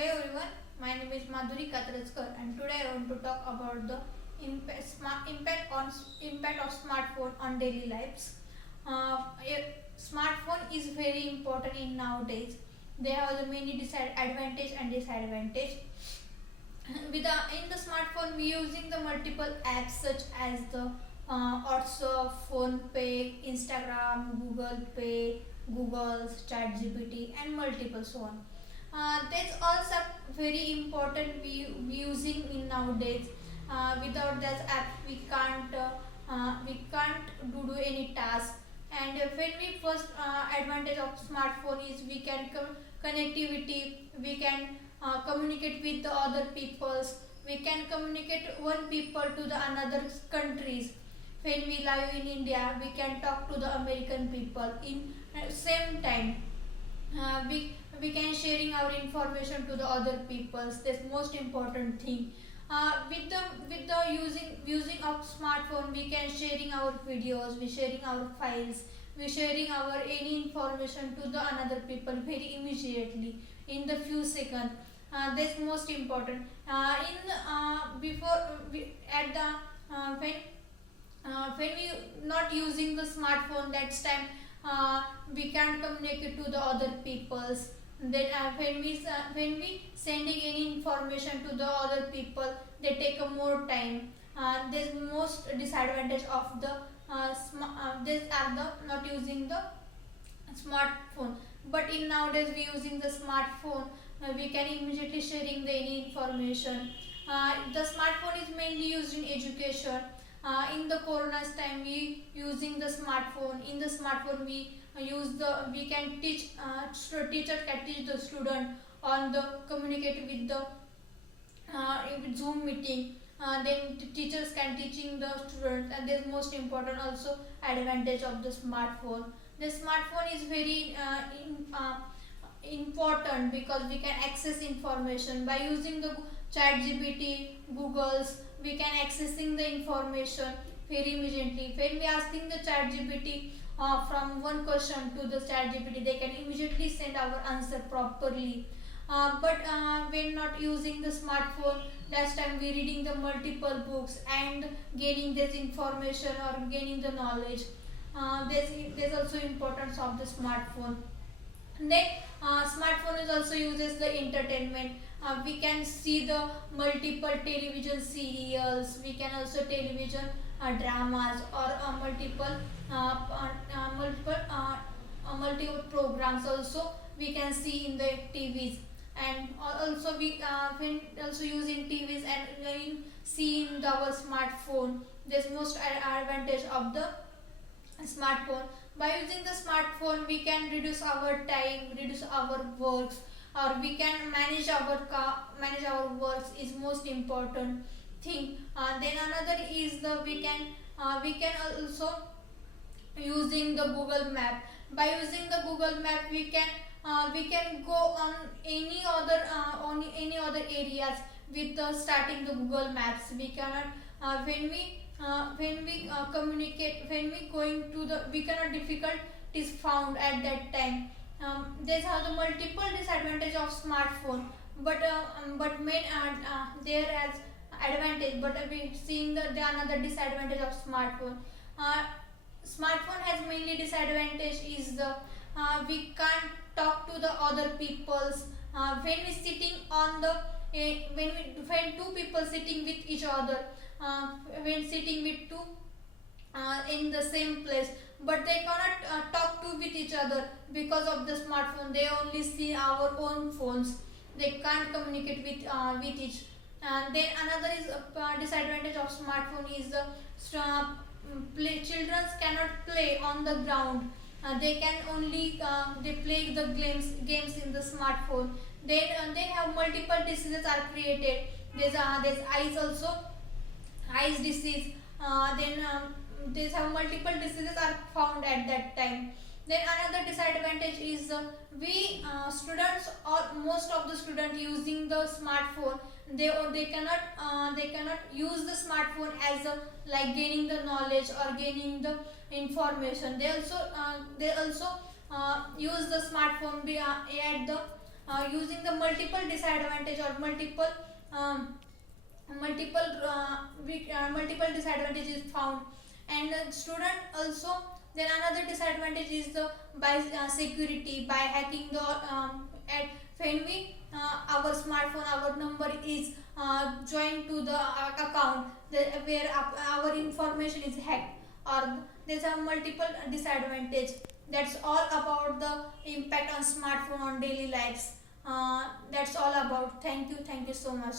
Hello everyone, my name is Madhuri Katrajkar and today I want to talk about the impact of smartphone on daily lives. Smartphone is very important in nowadays. They have the many advantage and disadvantage. In the smartphone, we using the multiple apps such as the WhatsApp, Phone Pay, Instagram, Google Pay, Google's ChatGPT, and multiple so on. That's also very important we using in nowadays. Without that app, we can't do any task. And when we first advantage of smartphone is we can connectivity. We can communicate with the other peoples. We can communicate one people to the another countries. When we live in India, we can talk to the American people in same time. We can sharing our information to the other peoples. That's most important thing. With the using of smartphone, we can sharing our videos, we sharing our files, we sharing our any information to the another people very immediately in the few seconds. That's most important. In before we, at the when we not using the smartphone, that's time we can communicate to the other peoples. Then when we sending any information to the other people, they take a more time. There's most disadvantage of the these are the not using the smartphone. But in nowadays we using the smartphone, we can immediately sharing the any information. The smartphone is mainly used in education. In the corona's time we using the smartphone. In the smartphone we can teach, teacher can teach the student on the communicate with the with Zoom meeting. Then teachers can teaching the students, and there's most important also advantage of the smartphone. The smartphone is very important because we can access information by using the chat gpt googles. We can accessing the information very immediately. When we asking the chat gpt from one question to the chat gpt, they can immediately send our answer properly. But when not using the smartphone, last time we reading the multiple books and gaining this information or gaining the knowledge. There's also importance of the smartphone. Then smartphone is also uses the entertainment. We can see the multiple television serials. We can also television dramas or multiple programs also we can see in the TVs. And also we when also using TVs and in seeing our smartphone. There's most advantage of the smartphone. By using the smartphone, we can reduce our time, reduce our works, or we can manage our works is most important thing. Then another is the we can also using the Google Map. By using the Google Map, we can go on any other areas with starting the Google Maps. We cannot when we communicate, when we going to the, we cannot difficult is found at that time. There's are the multiple disadvantage of smartphone, but main there as advantage. But we seeing the another disadvantage of smartphone. uh, Smartphone has mainly disadvantage is the we can't talk to the other peoples. When we sitting on the when two people sitting with each other, uh, when sitting with two in the same place, but they cannot talk to with each other because of the smartphone. They only see our own phones. They can't communicate with each. And then another is disadvantage of smartphone is the children cannot play on the ground. They can only they play the games in the smartphone. They have multiple diseases are created. There's eyes also, eyes disease. Then these have multiple diseases are found at that time. Then another disadvantage is we students or most of the student using the smartphone. They cannot use the smartphone as like gaining the knowledge or gaining the information. They also use the smartphone at the using the multiple disadvantage or multiple disadvantages found. And student also, then another disadvantage is the by security, by hacking the at when we our smartphone, our number is joined to the account where our information is hacked, or there's a multiple disadvantage. That's all about the impact on smartphone on daily lives. That's all about. Thank you so much.